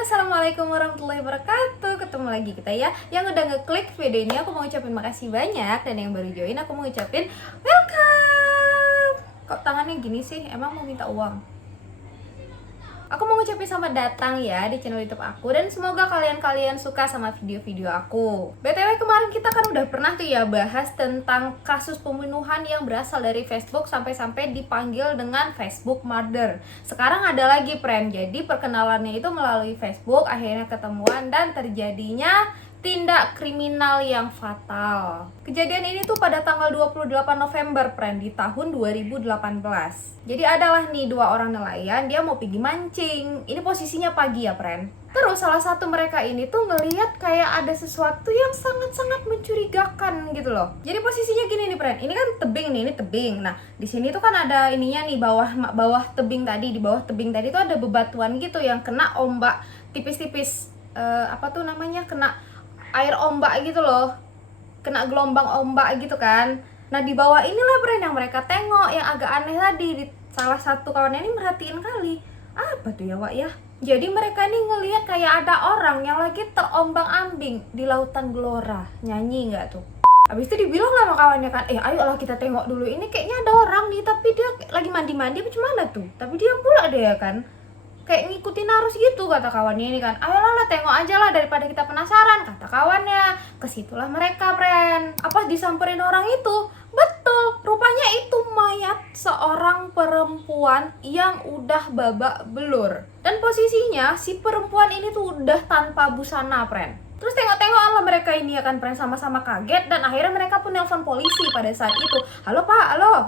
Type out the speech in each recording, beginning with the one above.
Halo, assalamualaikum warahmatullahi wabarakatuh. Ketemu lagi kita ya. Yang udah ngeklik video ini aku mau ucapin makasih banyak, dan yang baru join aku mau ucapin welcome. Kok tangannya gini sih? Emang mau minta uang? Aku mau ngucapin selamat datang ya di channel YouTube aku, dan semoga kalian suka sama video-video aku. BTW kemarin kita kan udah pernah tuh ya bahas tentang kasus pembunuhan yang berasal dari Facebook sampai-sampai dipanggil dengan Facebook murder. Sekarang ada lagi friend. Jadi perkenalannya itu melalui Facebook, akhirnya ketemuan dan terjadinya tindak kriminal yang fatal. Kejadian ini tuh pada tanggal 28 November, friend, di tahun 2018. Jadi adalah nih dua orang nelayan, dia mau pergi mancing. Ini posisinya pagi ya, friend. Terus salah satu mereka ini tuh ngelihat kayak ada sesuatu yang sangat-sangat mencurigakan gitu loh. Jadi posisinya gini nih, friend. Ini kan tebing nih, ini tebing. Nah, di sini tuh kan ada ininya nih, bawah tebing tadi, di bawah tebing tadi tuh ada bebatuan gitu yang kena ombak tipis-tipis. Kena air ombak gitu loh, kena gelombang ombak gitu kan. Nah di bawah inilah brand yang mereka tengok yang agak aneh tadi. Salah satu kawannya ini merhatiin kali, apa tuh ya Wak ya. Jadi mereka ini ngelihat kayak ada orang yang lagi terombang-ambing di lautan gelora. Nyanyi nggak tuh? Habis itu dibilang lah sama kawannya kan, ayolah kita tengok dulu, ini kayaknya ada orang nih, tapi dia lagi mandi-mandi apa gimana tuh, tapi dia pula deh ya kan, kayak ngikutin arus gitu kata kawannya ini kan. Ayolah tengok aja lah daripada kita penasaran, kata kawannya. Kesitulah mereka, friend. Apa disamperin orang itu? Betul, rupanya itu mayat seorang perempuan yang udah babak belur. Dan posisinya si perempuan ini tuh udah tanpa busana, friend. Terus tengok-tengok lah mereka ini ya kan, friend, sama-sama kaget. Dan akhirnya mereka pun nelpon polisi pada saat itu. Halo pak, halo.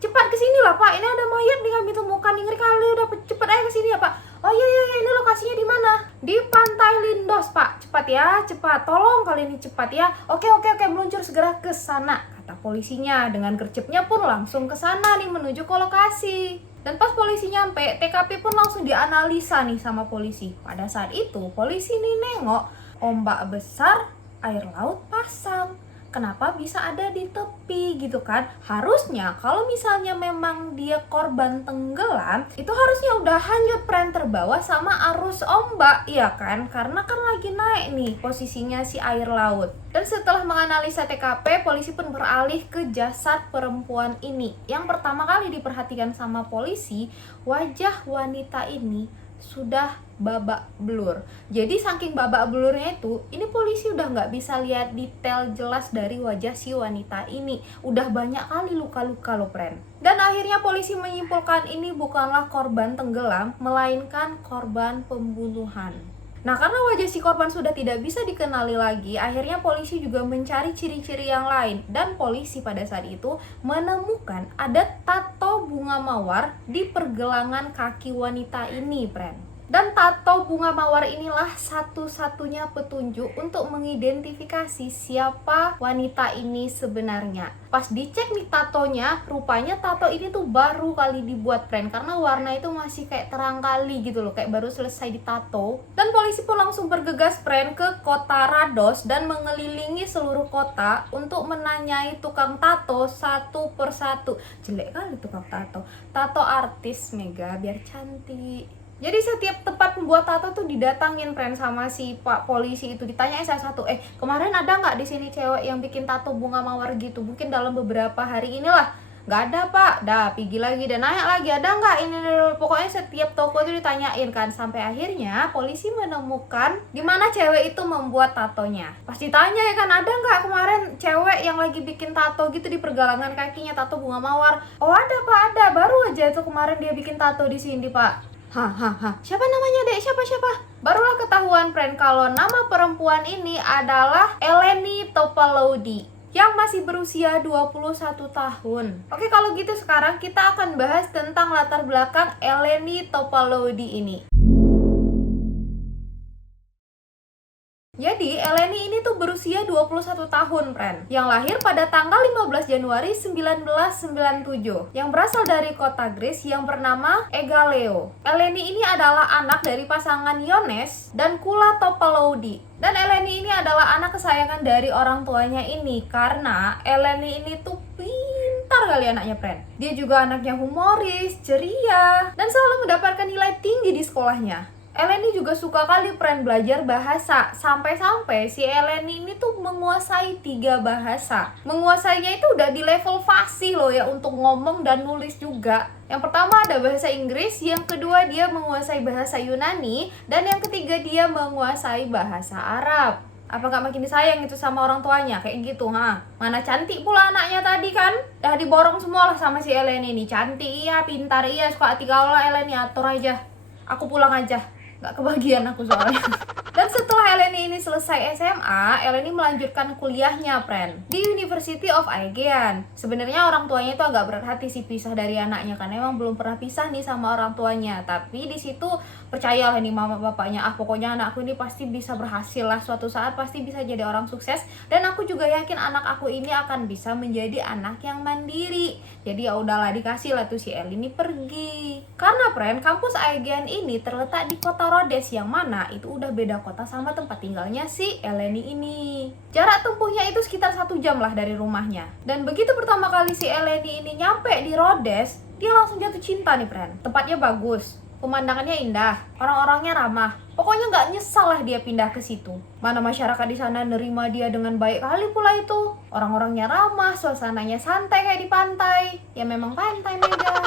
Cepat ke sini lah pak, ini ada mayat nih kami temukan, ngeri kali, udah cepet aja ke sini ya pak. Oh iya, ini lokasinya di mana? Di Pantai Lindos pak, cepat ya, cepat, tolong kali ini cepat ya. Oke, meluncur segera ke sana, kata polisinya. Dengan gercepnya pun langsung ke sana nih, menuju ke lokasi. Dan pas polisi nyampe, TKP pun langsung dianalisa nih sama polisi. Pada saat itu polisi nih nengok ombak besar, air laut pasang. Kenapa bisa ada di tepi gitu kan? Harusnya kalau misalnya memang dia korban tenggelam, itu harusnya udah hanyut, friend, terbawa sama arus ombak, iya kan? Karena kan lagi naik nih posisinya si air laut. Dan setelah menganalisa TKP, polisi pun beralih ke jasad perempuan ini. Yang pertama kali diperhatikan sama polisi, wajah wanita ini sudah babak belur. Jadi saking babak belurnya itu, ini polisi udah nggak bisa lihat detail jelas dari wajah si wanita ini. Udah banyak kali luka-luka loh, friend. Dan akhirnya polisi menyimpulkan ini bukanlah korban tenggelam, melainkan korban pembunuhan. Nah, karena wajah si korban sudah tidak bisa dikenali lagi, akhirnya polisi juga mencari ciri-ciri yang lain. Dan polisi pada saat itu menemukan ada tato bunga mawar di pergelangan kaki wanita ini, friend. Dan tato bunga mawar inilah satu-satunya petunjuk untuk mengidentifikasi siapa wanita ini sebenarnya. Pas dicek nih tatonya, rupanya tato ini tuh baru kali dibuat, friend, karena warna itu masih kayak terang kali gitu loh, kayak baru selesai ditato. Dan polisi pun langsung bergegas, friend, ke kota Rados dan mengelilingi seluruh kota untuk menanyai tukang tato satu persatu. Jelek kali tukang tato artis Mega biar cantik. Jadi setiap tempat pembuat tato tuh didatangin, friend, sama si pak polisi itu. Ditanyain satu-satu, kemarin ada nggak di sini cewek yang bikin tato bunga mawar gitu? Mungkin dalam beberapa hari inilah. Nggak ada pak. Dah pergi lagi dan nanya lagi, ada nggak ini? Pokoknya setiap toko itu ditanyain kan. Sampai akhirnya polisi menemukan di mana cewek itu membuat tatonya. Pas ditanya ya kan, ada nggak kemarin cewek yang lagi bikin tato gitu di pergelangan kakinya, tato bunga mawar? Oh ada pak, ada. Baru aja itu kemarin dia bikin tato di sini pak. Siapa namanya dek? Siapa? Barulah ketahuan, friend, kalau nama perempuan ini adalah Eleni Topalodi yang masih berusia 21 tahun. Oke, kalau gitu sekarang kita akan bahas tentang latar belakang Eleni Topalodi ini. Jadi, Eleni ini tuh berusia 21 tahun, friend. Yang lahir pada tanggal 15 Januari 1997. Yang berasal dari kota Greece yang bernama Egaleo. Eleni ini adalah anak dari pasangan Yones dan Kula Topalodi. Dan Eleni ini adalah anak kesayangan dari orang tuanya ini. Karena Eleni ini tuh pintar kali anaknya, friend. Dia juga anaknya humoris, ceria, dan selalu mendapatkan nilai tinggi di sekolahnya. Eleni juga suka kali friend belajar bahasa. Sampai-sampai si Eleni ini tuh menguasai 3 bahasa. Menguasainya itu udah di level fasih loh ya, untuk ngomong dan nulis juga. Yang pertama ada bahasa Inggris, yang kedua dia menguasai bahasa Yunani, dan yang ketiga dia menguasai bahasa Arab. Apa gak makin disayang itu sama orang tuanya? Kayak gitu, ha? Mana cantik pula anaknya tadi kan? Dah diborong semua lah sama si Eleni ini. Cantik iya, pintar iya, suka hati kau lah Eleni, atur aja. Aku pulang aja, gak kebagian aku soalnya. Dan setelah Eleni ini selesai SMA, Eleni melanjutkan kuliahnya, friend, di University of Aegean. Sebenarnya orang tuanya itu agak berat hati sih pisah dari anaknya, karena emang belum pernah pisah nih sama orang tuanya. Tapi di situ percayalah nih mama bapaknya, pokoknya anakku ini pasti bisa berhasil lah, suatu saat pasti bisa jadi orang sukses. Dan aku juga yakin anak aku ini akan bisa menjadi anak yang mandiri. Jadi ya udahlah, dikasih lah tuh si Eleni pergi. Karena friend, kampus Aegean ini terletak di kota Rhodes, yang mana itu udah beda kota sama tempat tinggalnya si Eleni ini. Jarak tempuhnya itu sekitar 1 jam lah dari rumahnya. Dan begitu pertama kali si Eleni ini nyampe di Rhodes, dia langsung jatuh cinta nih friend. Tempatnya bagus, pemandangannya indah, orang-orangnya ramah. Pokoknya nggak nyesal lah dia pindah ke situ. Mana masyarakat di sana nerima dia dengan baik kali pula itu. Orang-orangnya ramah, suasananya santai kayak di pantai. Ya memang pantai Mega.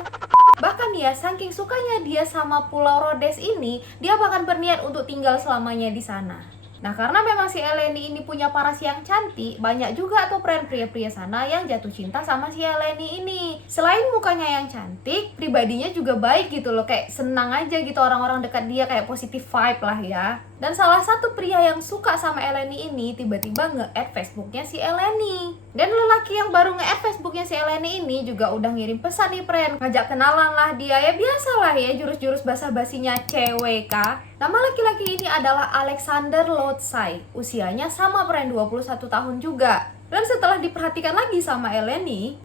Bahkan ya, saking sukanya dia sama Pulau Rhodes ini, dia bahkan berniat untuk tinggal selamanya di sana. Nah, karena memang si Eleni ini punya paras yang cantik, banyak juga tuh pria-pria sana yang jatuh cinta sama si Eleni ini. Selain mukanya yang cantik, pribadinya juga baik gitu loh, kayak senang aja gitu orang-orang dekat dia, kayak positive vibe lah ya. Dan salah satu pria yang suka sama Eleni ini tiba-tiba nge-add Facebooknya si Eleni. Dan lelaki yang baru nge-add Facebooknya si Eleni ini juga udah ngirim pesan nih friend, ngajak kenalan lah dia. Ya biasalah ya, jurus-jurus basa-basinya cewek kah. Nama laki-laki ini adalah Alexander Lotsai. Usianya sama friend, 21 tahun juga. Dan setelah diperhatikan lagi sama Eleni,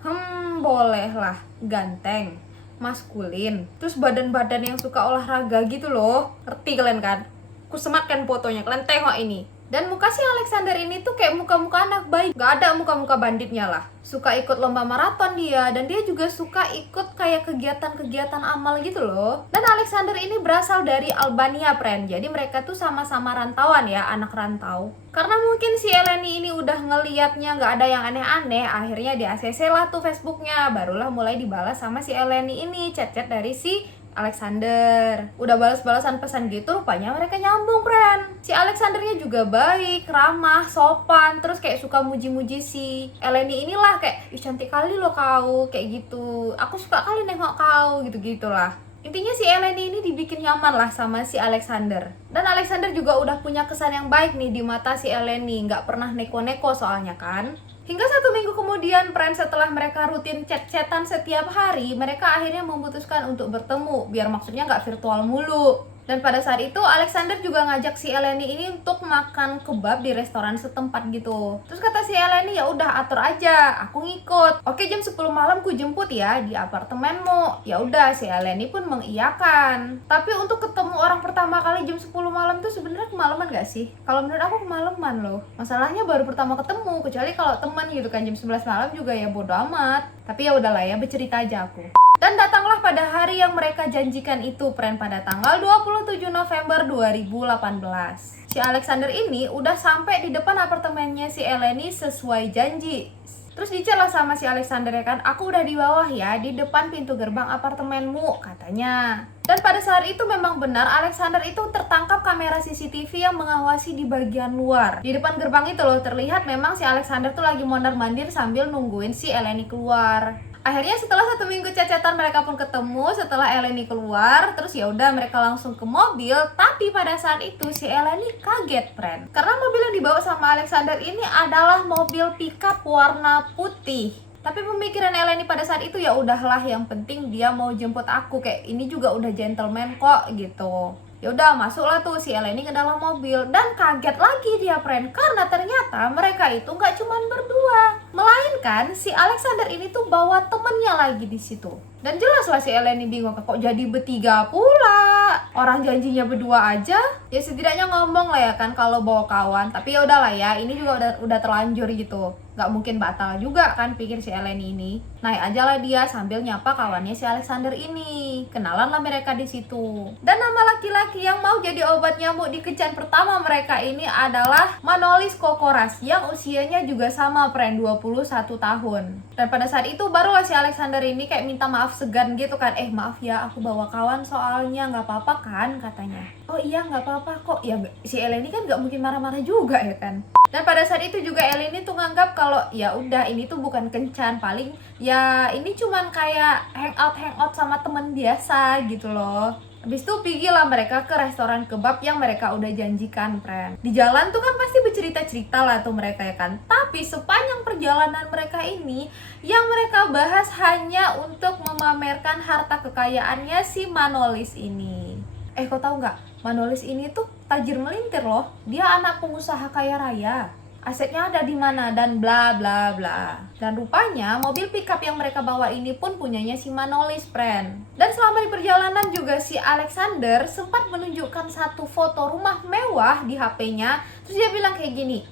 bolehlah, ganteng, maskulin, terus badan-badan yang suka olahraga gitu loh. Ngerti kalian kan? Aku sematkan fotonya, kalian tengok ini. Dan muka si Alexander ini tuh kayak muka-muka anak baik, gak ada muka-muka banditnya lah. Suka ikut lomba maraton dia, dan dia juga suka ikut kayak kegiatan-kegiatan amal gitu loh. Dan Alexander ini berasal dari Albania, friend. Jadi mereka tuh sama-sama rantauan ya, anak rantau. Karena mungkin si Eleni ini udah ngeliatnya gak ada yang aneh-aneh, akhirnya di ACC lah tuh Facebooknya. Barulah mulai dibalas sama si Eleni ini, chat-chat dari si Alexander. Udah balas-balasan pesan gitu, rupanya mereka nyambung, friend. Si Alexandernya juga baik, ramah, sopan, terus kayak suka muji-muji si Eleni inilah, kayak ih cantik kali lo kau, kayak gitu. Aku suka kali nengok kau, gitu-gitulah. Intinya si Eleni ini dibikin nyaman lah sama si Alexander. Dan Alexander juga udah punya kesan yang baik nih di mata si Eleni, nggak pernah neko-neko soalnya kan. Hingga 1 minggu kemudian, friend, setelah mereka rutin chat-chatan setiap hari, mereka akhirnya memutuskan untuk bertemu, biar maksudnya nggak virtual mulu. Dan pada saat itu Alexander juga ngajak si Eleni ini untuk makan kebab di restoran setempat gitu. Terus kata si Eleni, ya udah atur aja, aku ngikut. Oke, jam 10 malam ku jemput ya di apartemenmu. Ya udah, si Eleni pun mengiyakan. Tapi untuk ketemu orang pertama kali jam 10 malam tuh sebenarnya kemalaman gak sih? Kalau menurut aku kemalaman loh. Masalahnya baru pertama ketemu, kecuali kalau teman gitu kan jam 11 malam juga ya bodo amat. Tapi ya udahlah ya, bercerita aja aku. Dan datanglah pada hari yang mereka janjikan itu, friend, pada tanggal 27 November 2018. Si Alexander ini udah sampai di depan apartemennya si Eleni sesuai janji. Terus dicek lah sama si Alexander ya kan, aku udah di bawah ya, di depan pintu gerbang apartemenmu, katanya. Dan pada saat itu memang benar Alexander itu tertangkap kamera CCTV yang mengawasi di bagian luar. Di depan gerbang itu loh, terlihat memang si Alexander tuh lagi mondar-mandir sambil nungguin si Eleni keluar. Akhirnya setelah 1 minggu chat-chatan mereka pun ketemu setelah Eleni keluar. Terus ya udah mereka langsung ke mobil. Tapi pada saat itu si Eleni kaget, friend, karena mobil yang dibawa sama Alexander ini adalah mobil pickup warna putih. Tapi pemikiran Eleni pada saat itu, ya udahlah, yang penting dia mau jemput aku, kayak ini juga udah gentleman kok gitu. Ya udah, masuklah tuh si Eleni ke dalam mobil. Dan kaget lagi dia, friend, karena ternyata mereka itu nggak cuman berdua. Melainkan si Alexander ini tuh bawa temennya lagi di situ. Dan jelas lah si Eleni bingung, kok jadi bertiga pula? Orang janjinya berdua aja. Ya setidaknya ngomong lah ya kan kalau bawa kawan. Tapi ya udahlah ya, ini juga udah terlanjur gitu. Gak mungkin batal juga kan, pikir si Eleni ini. Naik aja lah dia sambil nyapa kawannya si Alexander ini. Kenalan lah mereka di situ. Dan nama laki-laki yang mau jadi obat nyamuk di kencan pertama mereka ini adalah Manolis Kokoras, yang usianya juga sama friend, 21 tahun. Dan pada saat itu barulah si Alexander ini kayak minta maaf segan gitu kan. Maaf ya, aku bawa kawan soalnya, nggak apa-apa kan katanya. Oh iya nggak apa-apa kok. Ya si Eleni kan nggak mungkin marah-marah juga ya kan. Dan pada saat itu juga Eleni tuh nganggap kalau ya udah ini tuh bukan kencan, paling ya ini cuman kayak hangout sama temen biasa gitu loh. Habis itu pergilah mereka ke restoran kebab yang mereka udah janjikan, friend. Di jalan tuh kan pasti bercerita-cerita lah tuh mereka ya kan. Tapi sepanjang perjalanan mereka ini, yang mereka bahas hanya untuk memamerkan harta kekayaannya si Manolis ini. Kau tahu nggak? Manolis ini tuh tajir melintir loh. Dia anak pengusaha kaya raya. Asetnya ada di mana dan bla bla bla. Dan rupanya mobil pickup yang mereka bawa ini pun punyanya si Manolis, friend. Dan selama di perjalanan juga si Alexander sempat menunjukkan satu foto rumah mewah di HP-nya. Terus dia bilang kayak gini,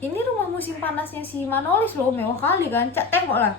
ini rumah musim panasnya si Manolis loh, mewah kali kan. Cak tengok lah,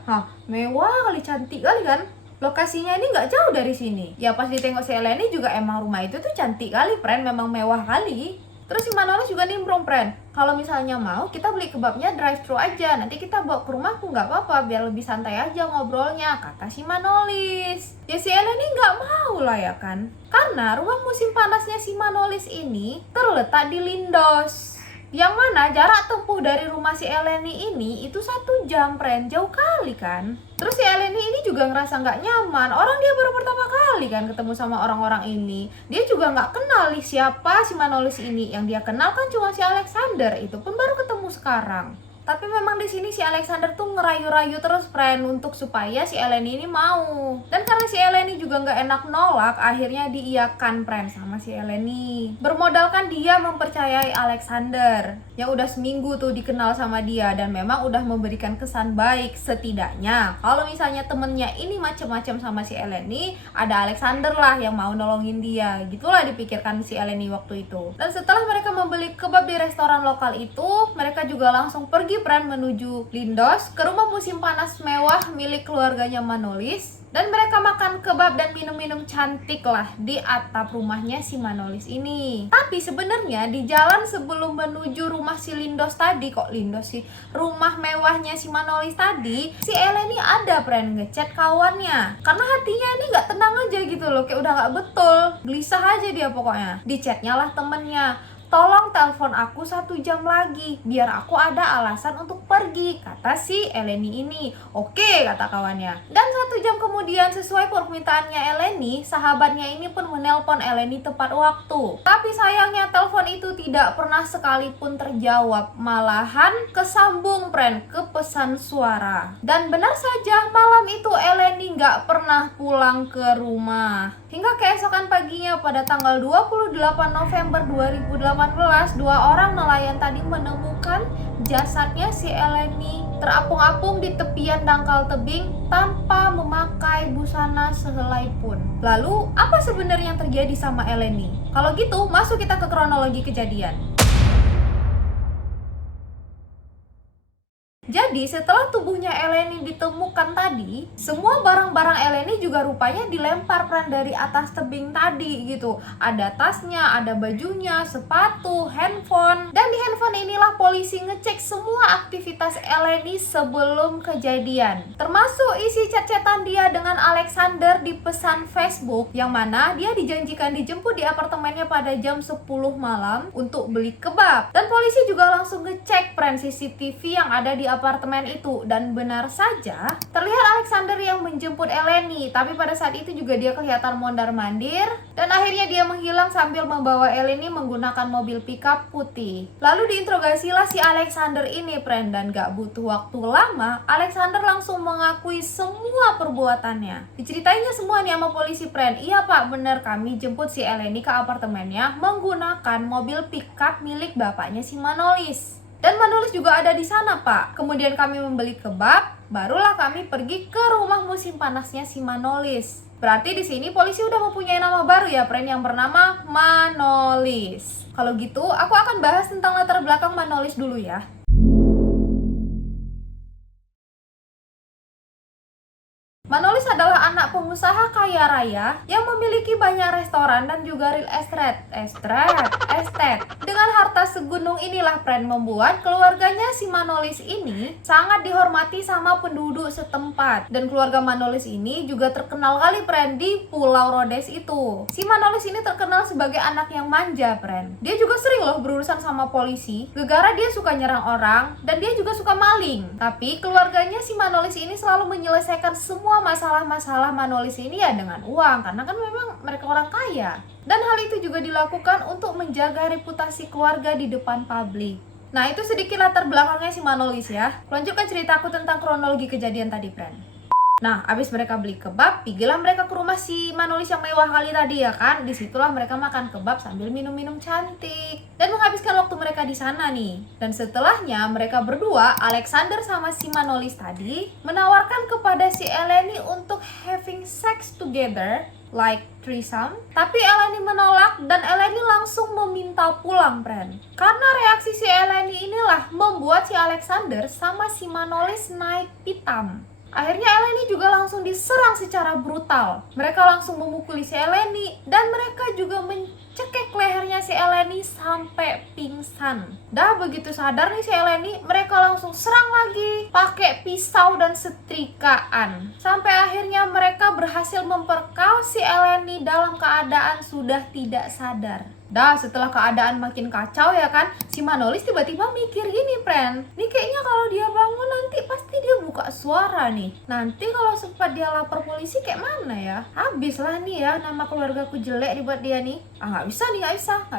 mewah kali, cantik kali kan. Lokasinya ini nggak jauh dari sini. Ya pas ditengok si Eleni juga emang rumah itu tuh cantik kali, friend, memang mewah kali. Terus si Manolis juga nimbrung, friend, kalau misalnya mau kita beli kebabnya drive thru aja, nanti kita bawa ke rumahku nggak apa-apa, biar lebih santai aja ngobrolnya, kata si Manolis. Ya si Eleni nggak mau lah ya kan, karena rumah musim panasnya si Manolis ini terletak di Lindos, yang mana jarak tempuh dari rumah si Eleni ini itu 1 jam, friend, jauh kali kan. Terus si Eleni ini juga ngerasa nggak nyaman, orang dia baru pertama kali kan ketemu sama orang-orang ini. Dia juga nggak kenal nih siapa si Manolis ini, yang dia kenal kan cuma si Alexander, itu pun baru ketemu sekarang. Tapi memang di sini si Alexander tuh ngerayu-rayu terus, friend, untuk supaya si Eleni ini mau. Dan karena si Eleni juga nggak enak nolak, akhirnya diiyakan, friend, sama si Eleni. Bermodalkan dia mempercayai Alexander, yang udah seminggu tuh dikenal sama dia dan memang udah memberikan kesan baik. Setidaknya kalau misalnya temennya ini macem-macem sama si Eleni, ada Alexander lah yang mau nolongin dia. Gitulah dipikirkan si Eleni waktu itu. Dan setelah mereka membeli kebab di restoran lokal itu, mereka juga langsung pergi, friend, menuju Lindos, ke rumah musim panas mewah milik keluarganya Manolis. Dan mereka makan kebab dan minum-minum cantik lah di atap rumahnya si Manolis ini. Tapi sebenarnya di jalan sebelum menuju rumah si Lindos tadi, kok Lindos sih, rumah mewahnya si Manolis tadi, si Eleni ada, friend, ngechat kawannya. Karena hatinya ini nggak tenang aja gitu loh, kayak udah nggak betul, gelisah aja dia pokoknya. Di chatnya lah temennya, tolong telepon aku 1 jam lagi, biar aku ada alasan untuk pergi, kata si Eleni ini. Oke, kata kawannya. Dan 1 jam kemudian, sesuai permintaannya Eleni, sahabatnya ini pun menelpon Eleni tepat waktu. Tapi sayangnya telepon itu tidak pernah sekalipun terjawab, malahan kesambung, friend, ke pesan suara. Dan benar saja, malam itu Eleni nggak pernah pulang ke rumah. Hingga keesokan paginya pada tanggal 28 November 2018, 2 orang nelayan tadi menemukan jasadnya si Eleni terapung-apung di tepian dangkal tebing tanpa memakai busana sehelai pun. Lalu, apa sebenarnya yang terjadi sama Eleni? Kalau gitu, masuk kita ke kronologi kejadian. Jadi setelah tubuhnya Eleni ditemukan tadi, semua barang-barang Eleni juga rupanya dilempar, friend, dari atas tebing tadi gitu. Ada tasnya, ada bajunya, sepatu, handphone. Dan di handphone inilah polisi ngecek semua aktivitas Eleni sebelum kejadian, termasuk isi chat-chatan dia dengan Alexander di pesan Facebook, yang mana dia dijanjikan dijemput di apartemennya pada jam 10 malam untuk beli kebab. Dan polisi juga langsung ngecek, friend, CCTV yang ada di apartemen itu, dan benar saja terlihat Alexander yang menjemput Eleni. Tapi pada saat itu juga dia kelihatan mondar-mandir, dan akhirnya dia menghilang sambil membawa Eleni menggunakan mobil pickup putih. Lalu diinterogasilah si Alexander ini, friend, dan gak butuh waktu lama Alexander langsung mengakui semua perbuatannya. Diceritainnya semua nih sama polisi, friend. Iya pak, benar, kami jemput si Eleni ke apartemennya menggunakan mobil pickup milik bapaknya si Manolis. Dan Manolis juga ada di sana, Pak. Kemudian kami membeli kebab, barulah kami pergi ke rumah musim panasnya si Manolis. Berarti di sini polisi udah mempunyai nama baru ya, friend, yang bernama Manolis. Kalau gitu, aku akan bahas tentang latar belakang Manolis dulu ya. Manolis adalah anak pengusaha kaya raya yang memiliki banyak restoran dan juga real estate. Dengan harta segunung inilah, friend, membuat keluarganya si Manolis ini sangat dihormati sama penduduk setempat. Dan keluarga Manolis ini juga terkenal kali, friend, di Pulau Rhodes itu. Si Manolis ini terkenal sebagai anak yang manja, friend. Dia juga sering loh berurusan sama polisi, gara-gara dia suka nyerang orang dan dia juga suka maling. Tapi keluarganya si Manolis ini selalu menyelesaikan semua masalah-masalah Manolis ini ya dengan uang, karena kan memang mereka orang kaya. Dan hal itu juga dilakukan untuk menjaga reputasi keluarga di depan publik. Nah, itu sedikit latar belakangnya si Manolis ya. Lanjutkan ceritaku tentang kronologi kejadian tadi, friend. Nah, abis mereka beli kebab, pergilah mereka ke rumah si Manolis yang mewah kali tadi ya kan. Disitulah mereka makan kebab sambil minum-minum cantik dan menghabiskan waktu mereka di sana nih. Dan setelahnya mereka berdua, Alexander sama si Manolis tadi, menawarkan kepada si Eleni untuk having sex together, like threesome. Tapi Eleni menolak dan Eleni langsung meminta pulang, friend. Karena reaksi si Eleni inilah membuat si Alexander sama si Manolis naik pitam. Akhirnya Eleni juga langsung diserang secara brutal. Mereka langsung memukuli si Eleni dan mereka juga mencekik lehernya si Eleni sampai pingsan. Dah begitu sadar nih si Eleni, mereka langsung serang lagi pakai pisau dan setrikaan. Sampai akhirnya mereka berhasil memperkaos si Eleni dalam keadaan sudah tidak sadar. Dah setelah keadaan makin kacau ya kan, si Manolis tiba-tiba mikir gini, friend. Nih kayaknya kalau dia bangun nanti pasti dia buka suara nih. Nanti kalau sempat dia lapor polisi kayak mana ya? Habislah nih ya nama keluargaku jelek dibuat dia nih. Nggak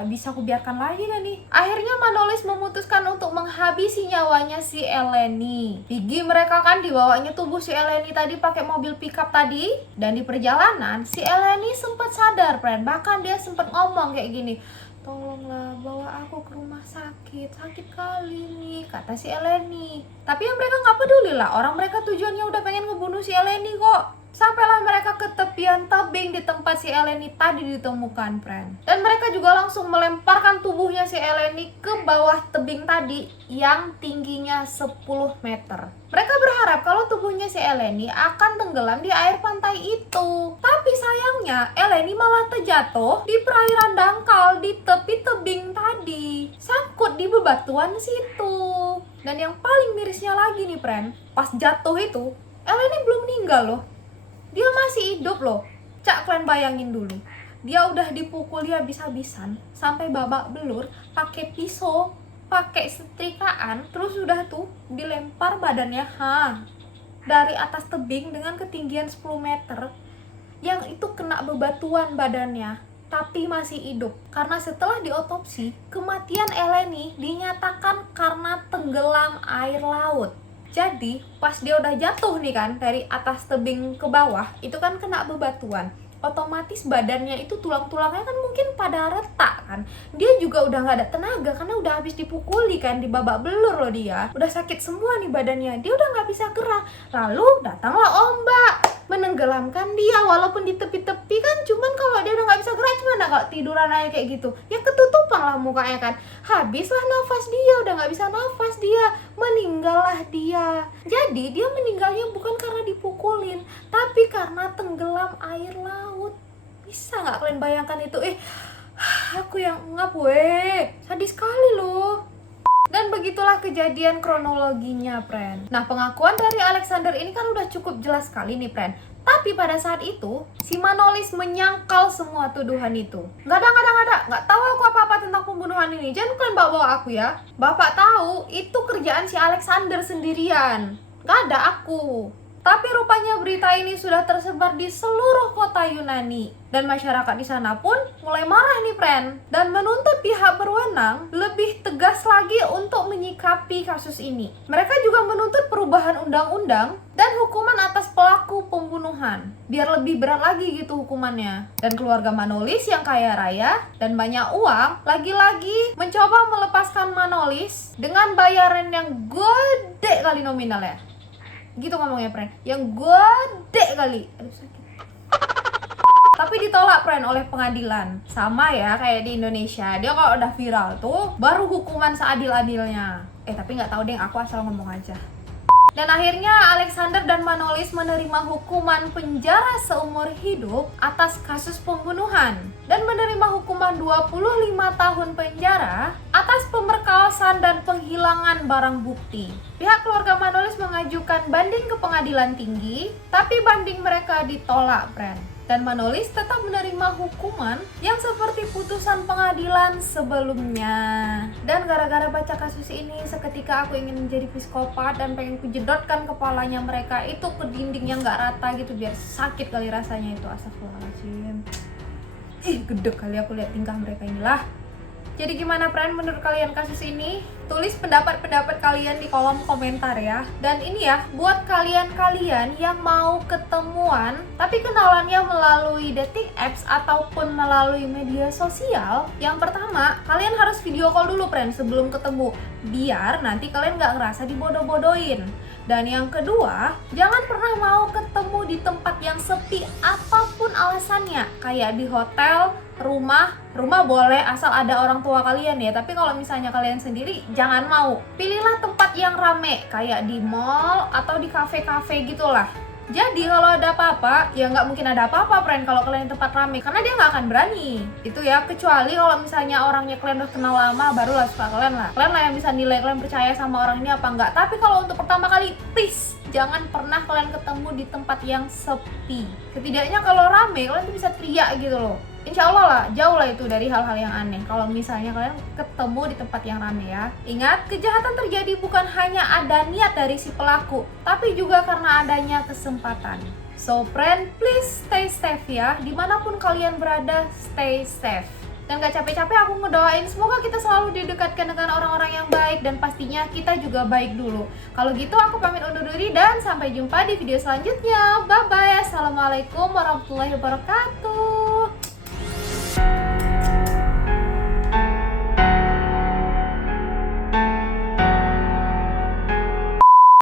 bisa aku biarkan lagi dah nih. Akhirnya Manolis memutuskan untuk menghabisi nyawanya si Eleni. Pergi mereka kan dibawanya tubuh si Eleni tadi pakai mobil pickup tadi. Dan di perjalanan si Eleni sempat sadar, friend. Bahkan dia sempat ngomong kayak gini, tolonglah bawa aku ke rumah sakit kali nih, kata si Eleni. Tapi yang mereka nggak peduli lah, orang mereka tujuannya udah pengen ngebunuh si Eleni kok. Sampailah mereka ke tepian tebing di tempat si Eleni tadi ditemukan, friend. Dan mereka juga langsung melemparkan tubuhnya si Eleni ke bawah tebing tadi yang tingginya 10 meter. Mereka berharap kalau tubuhnya si Eleni akan tenggelam di air pantai itu. Tapi sayangnya Eleni malah terjatuh di perairan dangkal di tepi tebing tadi, sangkut di bebatuan situ. Dan yang paling mirisnya lagi nih, friend, pas jatuh itu Eleni belum meninggal loh. Dia masih hidup loh. Cak, kalian bayangin dulu. Dia udah dipukuli habis-habisan sampai babak belur, pakai pisau, pakai setrikaan, terus udah tuh dilempar badannya dari atas tebing dengan ketinggian 10 meter. Yang itu kena bebatuan badannya, tapi masih hidup. Karena setelah diotopsi, kematian Eleni dinyatakan karena tenggelam air laut. Jadi pas dia udah jatuh nih kan dari atas tebing ke bawah, itu kan kena bebatuan, otomatis badannya itu tulang-tulangnya kan mungkin pada retak kan. Dia juga udah gak ada tenaga karena udah habis dipukuli kan, di babak belur loh dia. Udah sakit semua nih badannya, dia udah gak bisa gerak. Lalu datanglah ombak menenggelamkan dia, walaupun di tepi-tepi kan. Cuman kalau dia udah gak bisa gerak, gimana kalau tiduran aja kayak gitu? Ya ketutupan lah mukanya kan. Habislah nafas dia, udah gak bisa nafas dia, meninggallah dia. Jadi dia meninggalnya bukan karena dipukulin, tapi karena tenggelam air laut. Bisa gak kalian bayangkan itu? Aku yang ngap sadis sekali loh. Dan begitulah kejadian kronologinya, friend. Nah, pengakuan dari Alexander ini kan udah cukup jelas sekali nih, friend. Tapi pada saat itu, si Manolis menyangkal semua tuduhan itu. Nggak ada. Nggak tahu aku apa-apa tentang pembunuhan ini. Jangan kalian bawa aku ya. Bapak tahu, itu kerjaan si Alexander sendirian. Nggak ada aku. Tapi rupanya berita ini sudah tersebar di seluruh kota Yunani. Dan masyarakat di sana pun mulai marah nih, friend. Dan menuntut pihak berwenang lebih tegas lagi untuk menyikapi kasus ini. Mereka juga menuntut perubahan undang-undang dan hukuman atas pelaku pembunuhan. Biar lebih berat lagi gitu hukumannya. Dan keluarga Manolis yang kaya raya dan banyak uang, lagi-lagi mencoba melepaskan Manolis dengan bayaran yang gede kali nominalnya. Gitu ngomongnya, friend, yang gede kali. Aduh, sakit. Tapi ditolak, friend, oleh pengadilan. Sama ya kayak di Indonesia, dia kalau udah viral tuh baru hukuman seadil-adilnya. Tapi nggak tahu deh, aku asal ngomong aja. Dan akhirnya Alexander dan Manolis menerima hukuman penjara seumur hidup atas kasus pembunuhan dan menerima hukuman 25 tahun penjara atas pemerkosaan dan penghilangan barang bukti. Pihak keluarga Manolis mengajukan banding ke pengadilan tinggi, tapi banding mereka ditolak, friend. Dan Manolis tetap menerima hukuman yang seperti putusan pengadilan sebelumnya. Dan gara-gara baca kasus ini, seketika aku ingin menjadi psikopat dan pengen kujedotkan kepalanya mereka itu ke dinding yang gak rata gitu, biar sakit kali rasanya itu. Astagfirullahaladzim. Gede kali aku lihat tingkah mereka inilah. Jadi gimana, friend, menurut kalian kasus ini? Tulis pendapat-pendapat kalian di kolom komentar ya. Dan ini ya, buat kalian-kalian yang mau ketemuan tapi kenalannya melalui dating apps ataupun melalui media sosial, yang pertama, kalian harus video call dulu, friend, sebelum ketemu, biar nanti kalian gak ngerasa dibodoh-bodohin. Dan yang kedua, jangan pernah mau ketemu di tempat yang sepi apapun alasannya, kayak di hotel, rumah boleh asal ada orang tua kalian ya. Tapi kalau misalnya kalian sendiri, jangan mau. Pilihlah tempat yang rame, kayak di mall atau di kafe-kafe gitulah. Jadi kalau ada apa-apa, ya nggak mungkin ada apa-apa, friend, kalau kalian tempat rame, karena dia nggak akan berani. Itu ya, kecuali kalau misalnya orangnya kalian udah kenal lama, barulah suka kalian lah. Kalian lah yang bisa nilai kalian percaya sama orang ini apa enggak. Tapi kalau untuk pertama kali, please, jangan pernah kalian ketemu di tempat yang sepi. Setidaknya kalau rame, kalian tuh bisa teriak gitu loh. Insya Allah lah, jauh lah itu dari hal-hal yang aneh kalau misalnya kalian ketemu di tempat yang rame ya. Ingat, kejahatan terjadi bukan hanya ada niat dari si pelaku, tapi juga karena adanya kesempatan. So friend, please stay safe ya. Dimanapun kalian berada, stay safe. Dan gak capek-capek aku ngedoain semoga kita selalu didekatkan dengan orang-orang yang baik, dan pastinya kita juga baik dulu. Kalau gitu aku pamit undur diri dan sampai jumpa di video selanjutnya. Bye bye. Assalamualaikum warahmatullahi wabarakatuh.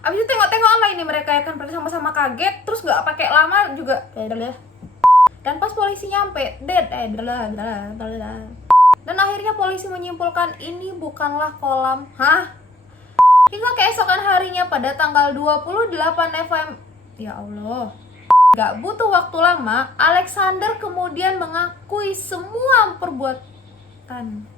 Abis itu tengok-tengok online nih mereka ya kan, sama-sama kaget, terus gak pakai lama juga. Dan pas polisi nyampe, dan akhirnya polisi menyimpulkan ini bukanlah kolam. Hingga keesokan harinya pada tanggal 28 November, ya Allah, gak butuh waktu lama, Alexander kemudian mengakui semua perbuatannya.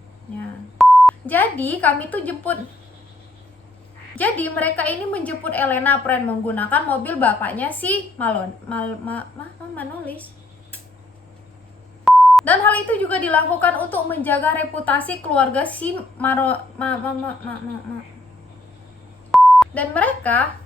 Jadi mereka ini menjemput Elena, friend, menggunakan mobil bapaknya si Manolis. Dan hal itu juga dilakukan untuk menjaga reputasi keluarga si Dan mereka